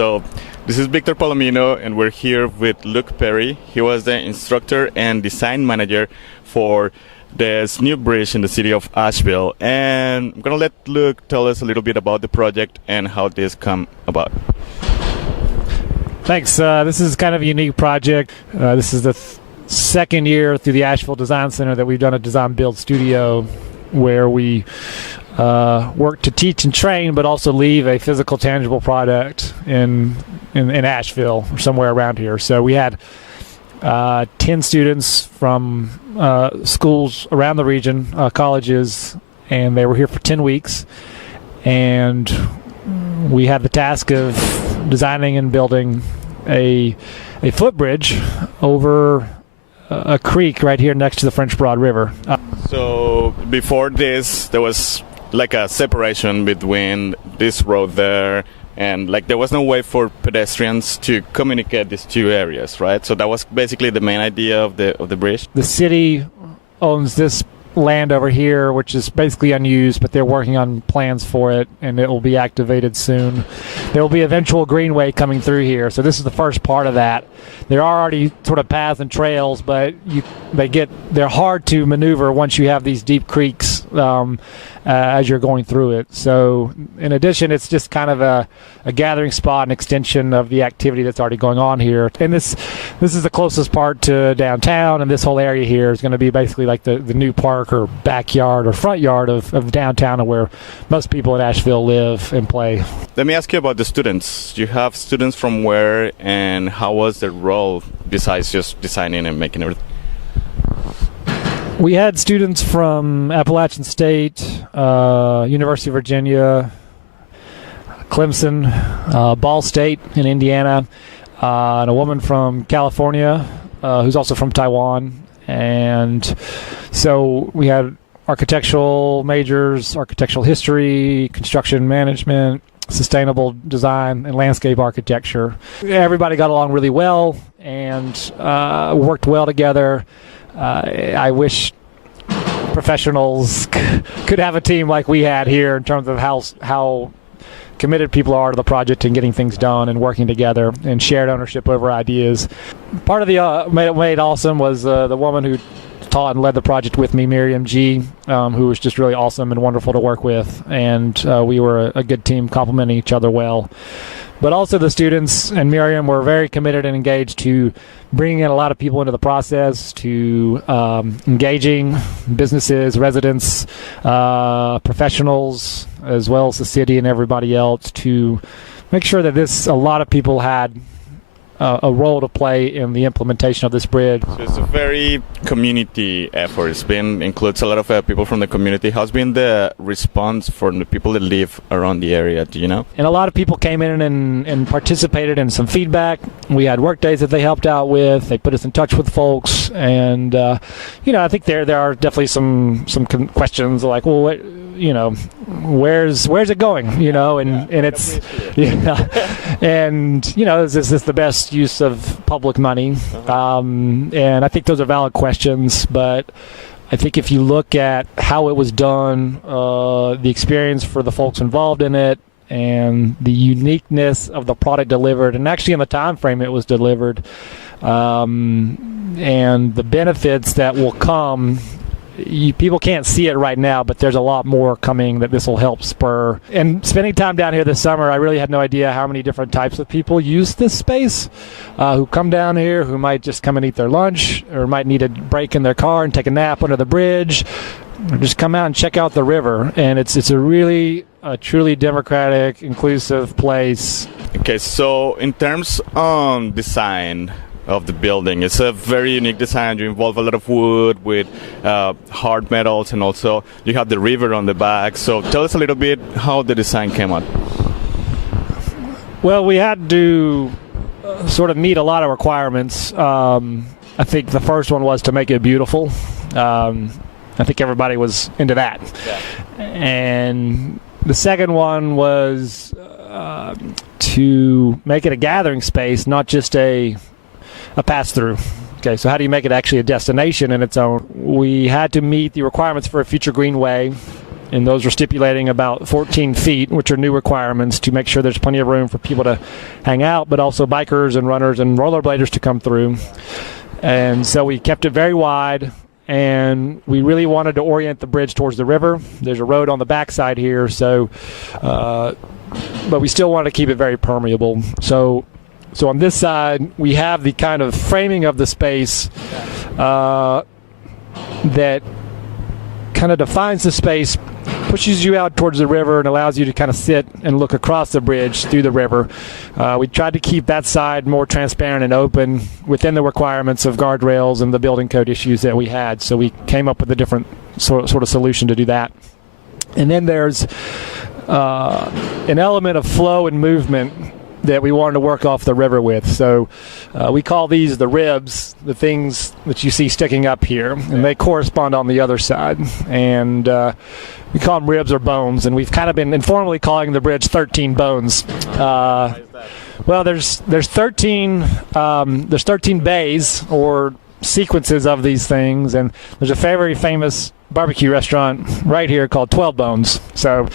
So this is Victor Palomino, and we're here with Luke Perry. He was the instructor and design manager for this new bridge in the city of Asheville. And I'm going to let Luke tell us a little bit about the project and how this come about. Thanks. This is kind of a unique project. This is the second year through the Asheville Design Center that we've done a design build studio where we work to teach and train, but also leave a physical, tangible product in Asheville or somewhere around here. So we had 10 students from schools around the region, colleges, and they were here for 10 weeks. And we had the task of designing and building a footbridge over a creek right here next to the French Broad River. So before this, there was like a separation between this road there, and like there was no way for pedestrians to communicate these two areas, right? So that was basically the main idea of the bridge. The city owns this land over here, which is basically unused, but they're working on plans for it, and it will be activated soon. There will be eventual greenway coming through here, so this is the first part of that. There are already sort of paths and trails, but they're hard to maneuver once you have these deep creeks as you're going through it. So in addition, it's just kind of a gathering spot, an extension of the activity that's already going on here. And this is the closest part to downtown, and this whole area here is going to be basically like the new park or backyard or front yard of downtown, where most people in Asheville live and play. Let me ask you about the students. You have students from where, and how was their role besides just designing and making everything? We had students from Appalachian State, University of Virginia, Clemson, Ball State in Indiana, and a woman from California who's also from Taiwan. And so we had architectural majors, architectural history, construction management, sustainable design, and landscape architecture. Everybody got along really well and worked well together. I wish professionals could have a team like we had here in terms of how committed people are to the project and getting things done and working together and shared ownership over ideas. Part of the made awesome was the woman who taught and led the project with me, Miriam G., who was just really awesome and wonderful to work with, and we were a good team, complementing each other well. But also the students and Miriam were very committed and engaged to bringing in a lot of people into the process, to engaging businesses, residents, professionals, as well as the city and everybody else, to make sure that a lot of people had a role to play in the implementation of this bridge. So it's a very community effort. Includes a lot of people from the community. How's been the response from the people that live around the area? Do you know? And a lot of people came in and participated in some feedback. We had work days that they helped out with. They put us in touch with folks, and I think there are definitely some questions like, well, what, where's it going? And it's and is this the best use of public money? And I think those are valid questions, but I think if you look at how it was done, the experience for the folks involved in it, and the uniqueness of the product delivered, and actually in the time frame it was delivered, and the benefits that will come. People can't see it right now, but there's a lot more coming that this will help spur. And spending time down here this summer, I really had no idea how many different types of people use this space, who come down here, who might just come and eat their lunch, or might need a break in their car and take a nap under the bridge, or just come out and check out the river. And it's a truly democratic, inclusive place. Okay, so in terms of design of the building, it's a very unique design. You involve a lot of wood with hard metals, and also you have the river on the back. So tell us a little bit how the design came out. Well, we had to sort of meet a lot of requirements. I think the first one was to make it beautiful. I think everybody was into that. Yeah. And the second one was to make it a gathering space, not just a pass-through. Okay, so how do you make it actually a destination in its own? We had to meet the requirements for a future greenway, and those are stipulating about 14 feet, which are new requirements to make sure there's plenty of room for people to hang out, but also bikers and runners and rollerbladers to come through. And so we kept it very wide, and we really wanted to orient the bridge towards the river. There's a road on the backside here, but we still wanted to keep it very permeable. So on this side, we have the kind of framing of the space that kind of defines the space, pushes you out towards the river, and allows you to kind of sit and look across the bridge through the river. We tried to keep that side more transparent and open within the requirements of guardrails and the building code issues that we had. So we came up with a different sort of solution to do that. And then there's an element of flow and movement that we wanted to work off the river with. So we call these the ribs, the things that you see sticking up here, and they correspond on the other side. And we call them ribs or bones, and we've kind of been informally calling the bridge 13 bones. Well, there's 13 bays or sequences of these things, and there's a very famous barbecue restaurant right here called 12 Bones. So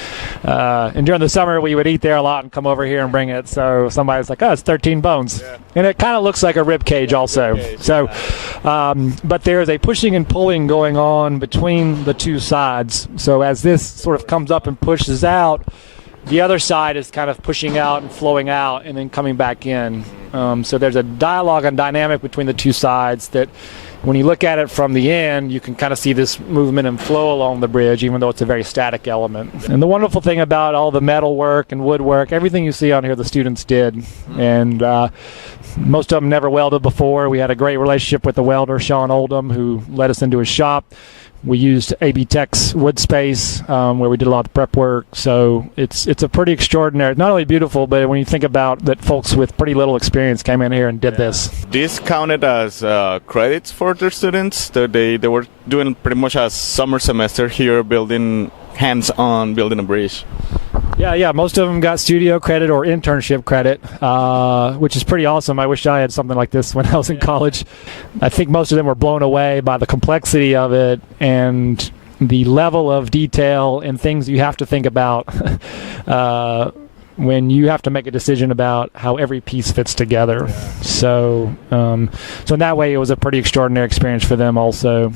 and during the summer we would eat there a lot and come over here and bring it. So somebody's like, oh, it's 13 bones. Yeah. And it kind of looks like a rib cage also. So but there's a pushing and pulling going on between the two sides. So as this sort of comes up and pushes out, the other side is kind of pushing out and flowing out and then coming back in. So there's a dialogue and dynamic between the two sides that when you look at it from the end, you can kind of see this movement and flow along the bridge, even though it's a very static element. And the wonderful thing about all the metal work and woodwork, everything you see on here, the students did. And most of them never welded before. We had a great relationship with the welder, Sean Oldham, who led us into his shop. We used AB Tech's wood space where we did a lot of prep work. So it's a pretty extraordinary, not only beautiful, but when you think about that folks with pretty little experience came in here and did this. This counted as credits for their students. They were doing pretty much a summer semester here, hands-on building a bridge. Yeah. Most of them got studio credit or internship credit, which is pretty awesome. I wish I had something like this when I was in college. I think most of them were blown away by the complexity of it and the level of detail and things you have to think about when you have to make a decision about how every piece fits together. So in that way, it was a pretty extraordinary experience for them also.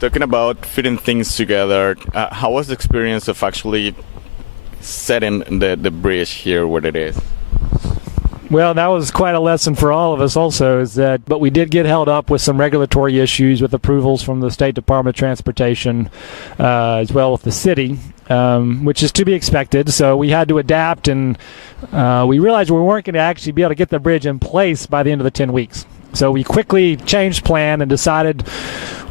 Talking about fitting things together, how was the experience of actually setting the bridge here where it is? Well, that was quite a lesson for all of us also, but we did get held up with some regulatory issues with approvals from the State Department of Transportation as well with the city, which is to be expected. So we had to adapt, and we realized we weren't going to actually be able to get the bridge in place by the end of the 10 weeks. So we quickly changed plan and decided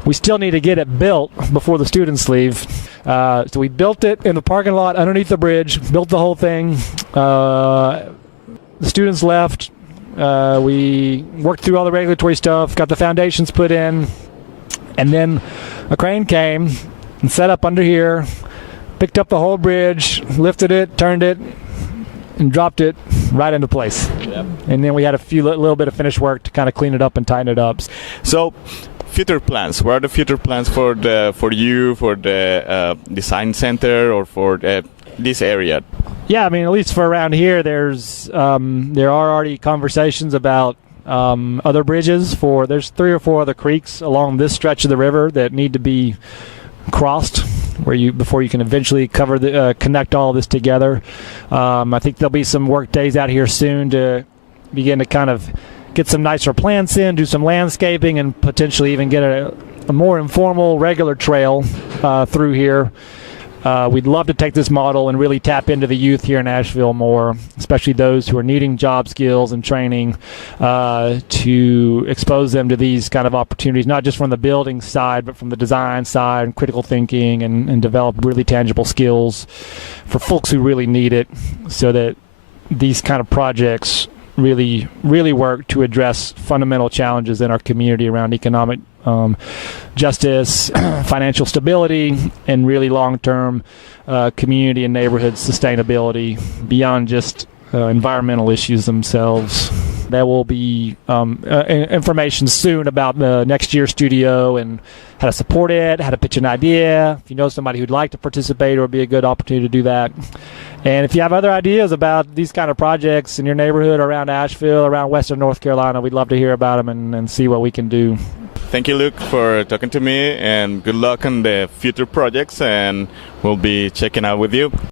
we still need to get it built before the students leave. So we built it in the parking lot underneath the bridge, built the whole thing. The students left. We worked through all the regulatory stuff, got the foundations put in, and then a crane came and set up under here, picked up the whole bridge, lifted it, turned it, and dropped it right into place. Yep. And then we had a little bit of finished work to kind of clean it up and tighten it up. So, future plans. What are the future plans for you, for the design center, or for this area? Yeah, I mean, at least for around here, there are already conversations about other bridges. There's 3 or 4 other creeks along this stretch of the river that need to be crossed before you can eventually connect all this together. I think there'll be some work days out here soon to begin to kind of get some nicer plants in, do some landscaping, and potentially even get a more informal, regular trail through here. We'd love to take this model and really tap into the youth here in Asheville more, especially those who are needing job skills and training, to expose them to these kind of opportunities, not just from the building side, but from the design side and critical thinking, and develop really tangible skills for folks who really need it, so that these kind of projects really, really work to address fundamental challenges in our community around economic justice, financial stability, and really long-term community and neighborhood sustainability beyond just environmental issues themselves. There will be information soon about the next year's studio and how to support it, how to pitch an idea. If you know somebody who'd like to participate, it would be a good opportunity to do that. And if you have other ideas about these kind of projects in your neighborhood, around Asheville, around Western North Carolina, we'd love to hear about them and see what we can do. Thank you, Luke, for talking to me, and good luck on the future projects, and we'll be checking out with you.